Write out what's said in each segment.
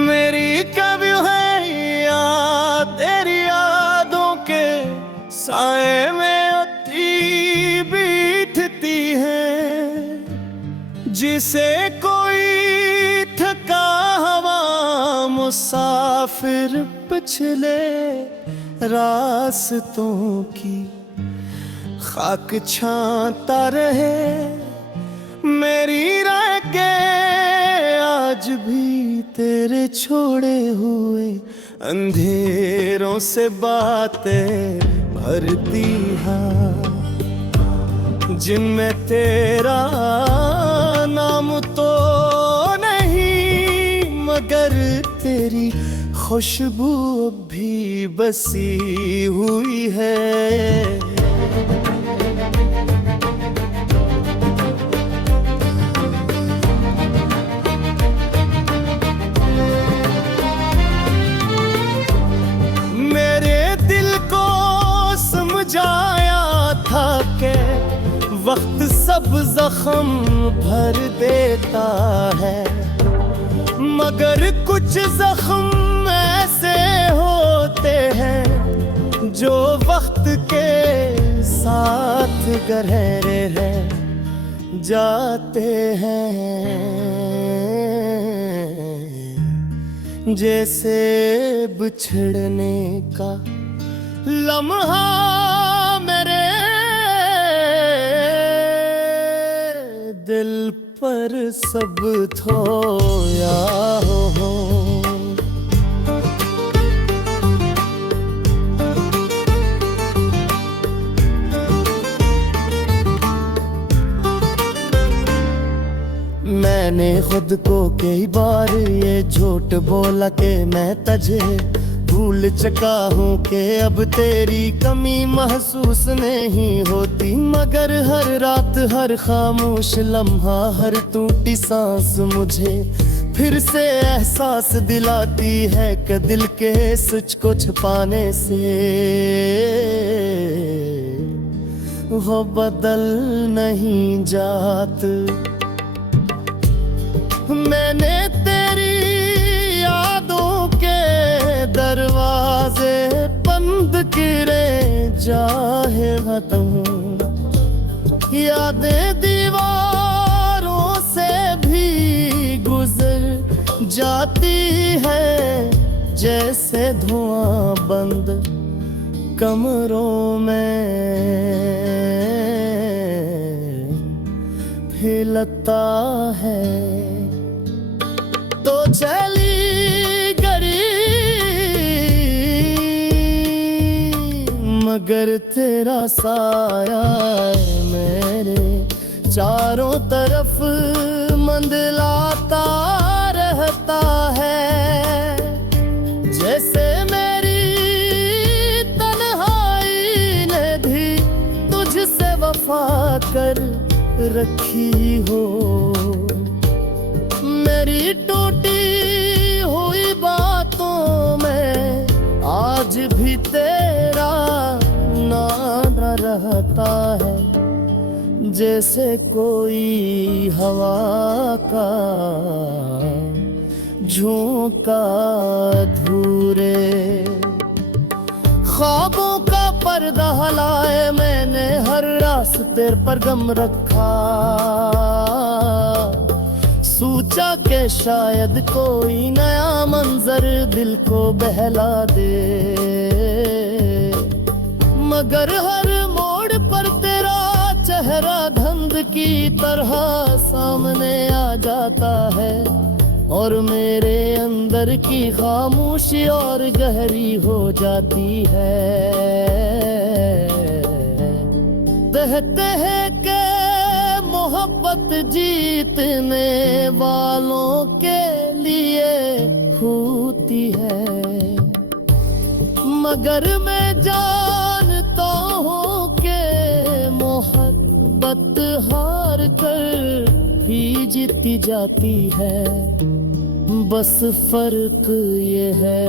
मेरी कभी है याद तेरी यादों के साए में अति बैठती है, जिसे कोई थका हवा मुसाफिर पिछले रास्तों की खाक छाता रहे। मेरी रह के आज भी तेरे छोड़े हुए अंधेरों से बातें भरती हैं, जिनमें तेरा नाम तो नहीं मगर तेरी खुशबू भी बसी हुई है। समझाया था के वक्त सब जख्म भर देता है, मगर कुछ जख्म ऐसे होते हैं जो वक्त के साथ गहरे रह जाते हैं। जैसे बिछड़ने का लम्हा मेरे दिल पर सब थोया हो। मैंने खुद को कई बार ये झूठ बोला कि मैं तुझे भूल चुका हूँ कि अब तेरी कमी महसूस नहीं होती, मगर हर रात हर खामोश लम्हा हर टूटी सांस मुझे फिर से एहसास दिलाती है कि दिल के सच को छुपाने से वो बदल नहीं जात। मैंने तेरी यादों के दरवाजे बंद करे चाहे खत्म, यादें दीवारों से भी गुजर जाती है, जैसे धुआं बंद कमरों में फैलता है। तो चली गरी मगर तेरा साया मेरे चारों तरफ मंडलाता रहता है, जैसे मेरी तन्हाई ने भी तुझसे वफा कर रखी हो। मेरी टूटी हुई बातों में आज भी तेरा नाम रहता है, जैसे कोई हवा का झोंका धूरे। ख्वाबों का पर्दा हलाए मैंने हर रास्ते पर गम रखा, सोचा के शायद कोई नया मंजर दिल को बहला दे, मगर हर मोड़ पर तेरा चेहरा धंध की तरह सामने आ जाता है, और मेरे अंदर की खामोशी और गहरी हो जाती है। कहते हैं कि मोहब्बत जीतने वालों के लिए होती है, मगर मैं जानता हूँ कि मोहब्बत हार कर ही जीती जाती है। बस फर्क ये है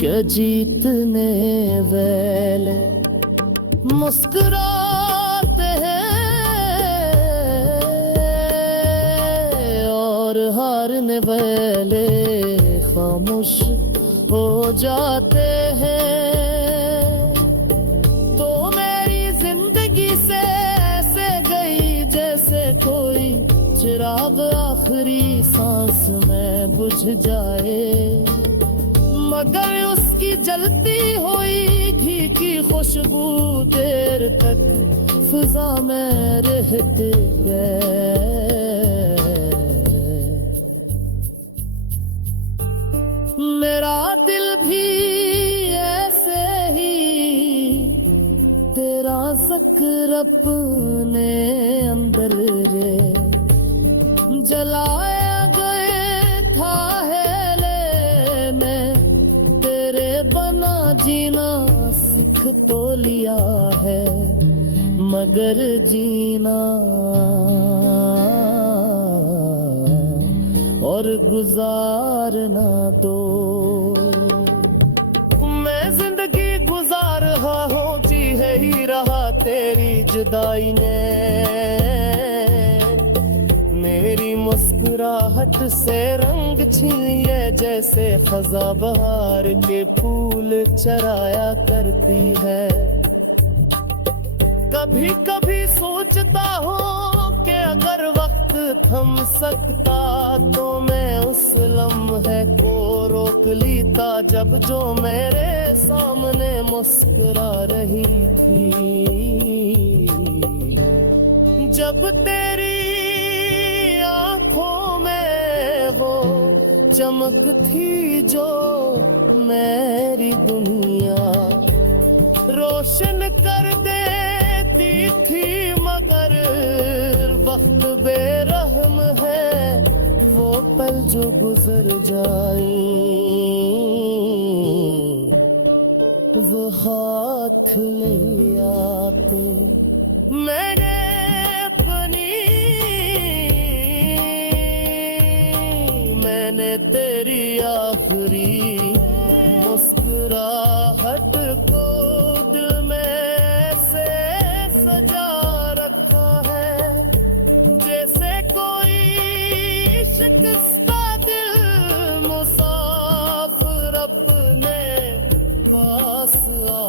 कि जीतने वाले मुस्कुराते हैं और हारने वाले खामोश हो जाते हैं। तो मेरी जिंदगी से ऐसे गई जैसे कोई चिराग आखिरी सांस में बुझ जाए, मगर उसकी जलती हुई घी की खुशबू देर तक फिजा में रहती है। मेरा दिल भी ऐसे ही तेरा ज़िक्र अपने अंदर रे जलाया गए था है ले मैं तेरे बना जीना सीख तो लिया है, मगर जीना और गुजारना दो। मैं जिंदगी गुजार रहा हूँ, जी है ही रहा तेरी जुदाई ने। मेरी मुस्कुराहट से रंग छीन लिए जैसे खज़ां बहार के फूल चराया करती है। कभी कभी सोचता हूँ कि अगर वक्त थम सकता तो मैं उस लम्हे को रोक लेता जब जो मेरे सामने मुस्कुरा रही थी। जब तेरी आंखों में वो चमक थी जो मेरी दुनिया रोशन कर देती थी, मगर वक्त बेरहम है वो पल जो गुजर जाए, वो हाथ ले आते मैंने अपनी, मैंने तेरी आखिरी मुस्कुराहट को दिल में से सजा रखा है, जैसे कोई शिकस्ता दिल मुसाफिर अपने पास आ।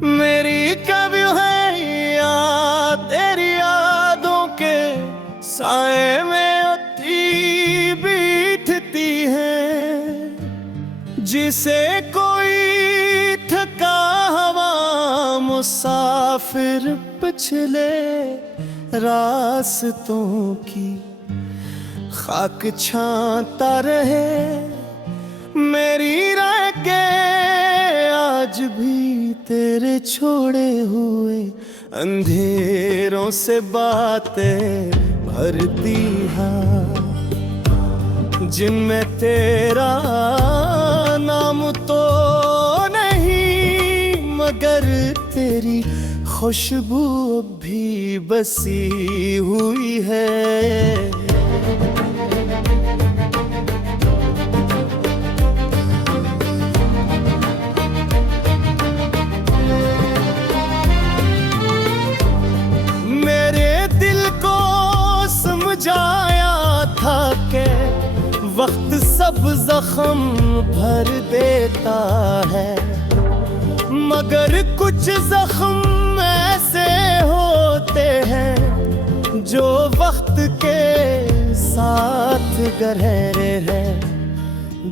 मेरी कभी है याद तेरी यादों के साए में अति बीतती है, जिसे कोई थका हवा मुसाफिर पिछले रास्तों की खाक छांता रहे। मेरी रह के आज भी तेरे छोड़े हुए अंधेरों से बातें भरती हैं, जिनमें तेरा नाम तो नहीं मगर तेरी खुशबू भी बसी हुई है। समझाया था कि वक्त सब जख्म भर देता है, मगर कुछ जख्म ऐसे होते हैं जो वक्त के साथ गहरे रह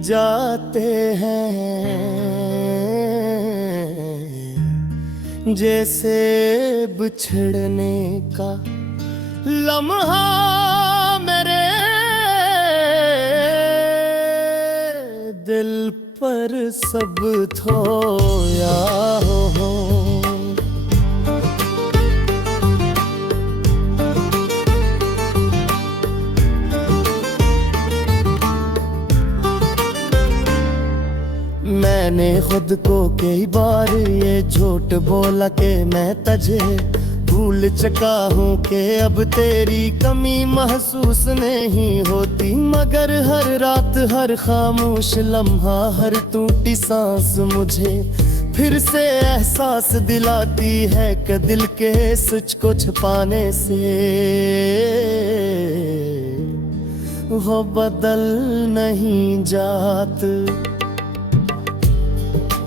जाते हैं, जैसे बिछड़ने का लम्हा मेरे दिल पर सब थोया हो। मैंने खुद को कई बार ये झूठ बोला कि मैं तुझे भूल चुका हूँ कि अब तेरी कमी महसूस नहीं होती, मगर हर रात हर खामोश लम्हा हर टूटी सांस मुझे फिर से एहसास दिलाती है कि दिल के सच को छुपाने से वो बदल नहीं जात।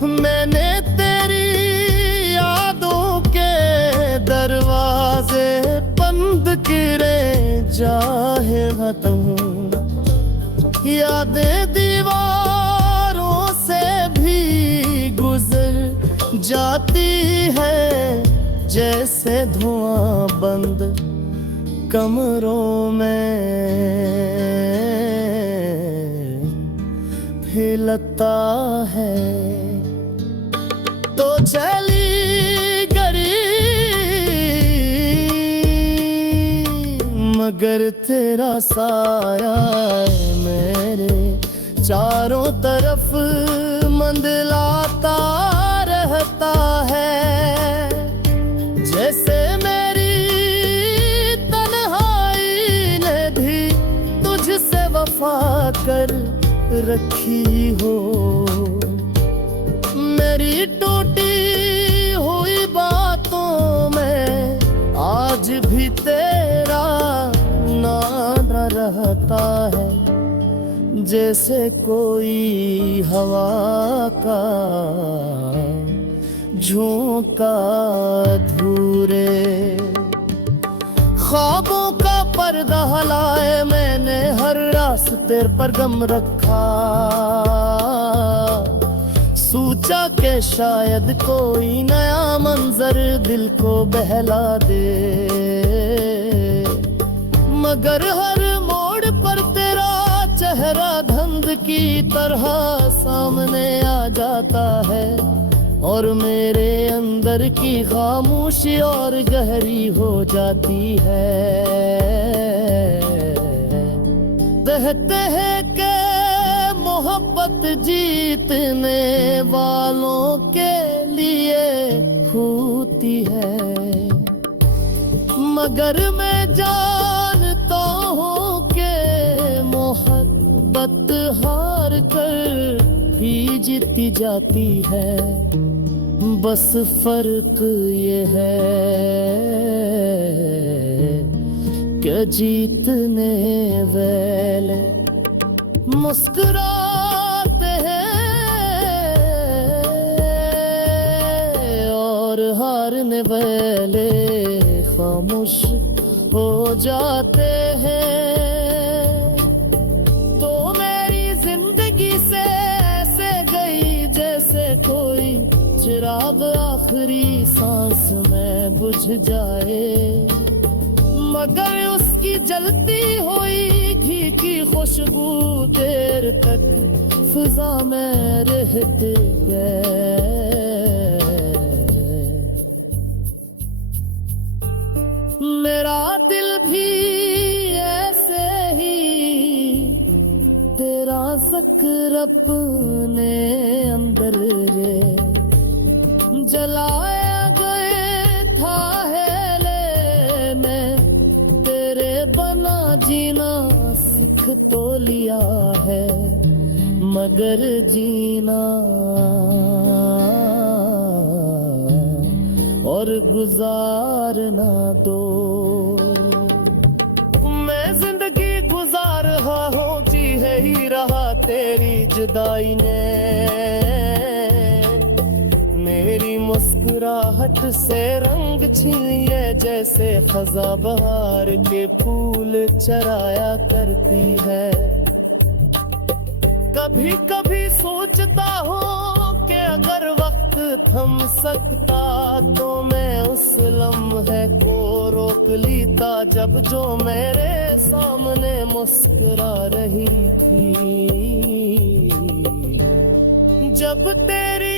मैंने तेरी यादों के दरवाजे बंद करे चाहे खत्म, यादें दीवारों से भी गुजर जाती है जैसे धुआं बंद कमरों में फैलता है। तो चली गई मगर तेरा साया मेरे चारों तरफ मंडलाता रहता है, जैसे मेरी तन्हाई ने भी तुझसे वफा कर रखी हो। मेरी टूटी हुई बातों में आज भी तेरा नाम रहता है, जैसे कोई हवा का झोंका अधूरे। ख्वाबों का पर्दा हलाए मैंने हर रास्ते पर गम रखा, सोचा के शायद कोई नया मंजर दिल को बहला दे, मगर हर मोड़ पर तेरा चेहरा धंध की तरह सामने आ जाता है, और मेरे अंदर की खामोशी और गहरी हो जाती है। कहते हैं कि मोहब्बत जीतने वालों के लिए होती है, मगर मैं जानता हूँ कि मोहब्बत हार कर ही जीती जाती है। बस फर्क ये है कि जीतने वाले मुस्कुराते हैं और हारने वाले खामोश हो जाते हैं। तो मेरी जिंदगी से ऐसे गई जैसे कोई चिराग आखिरी सांस में बुझ जाए, मगर उसकी जलती हुई घी की खुशबू देर तक फिजा में रहते गए। मेरा दिल भी ऐसे ही तेरा ज़िक्र अपने अंदर रे जलाया गए था है, मैं तेरे बना जीना सीख तो लिया है, मगर जीना और गुजारना दो। मैं जिंदगी गुजार रहा हूँ, जी है ही रहा तेरी जुदाई ने, मेरी मुस्कुराहट से रंग छीन लिए जैसे खज़ां बहार के फूल चराया करती है। कभी कभी सोचता हूँ कि अगर वक्त थम सकता तो मैं उस लम्हे को रोक लेता जब जो मेरे सामने मुस्कुरा रही थी, जब तेरी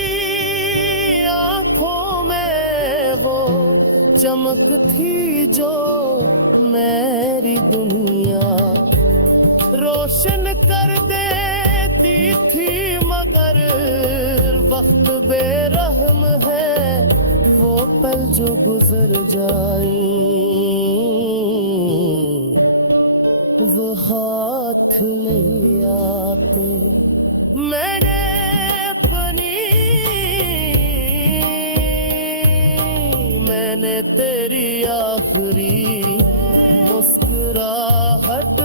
आँखों में वो चमक थी जो मेरी दुनिया रोशन कर देती होती थी मगर वक्त बेरहम है, वो पल जो गुजर जाए वो हाथ ले आते। मैंने अपनी, मैंने तेरी आखिरी मुस्कुराहट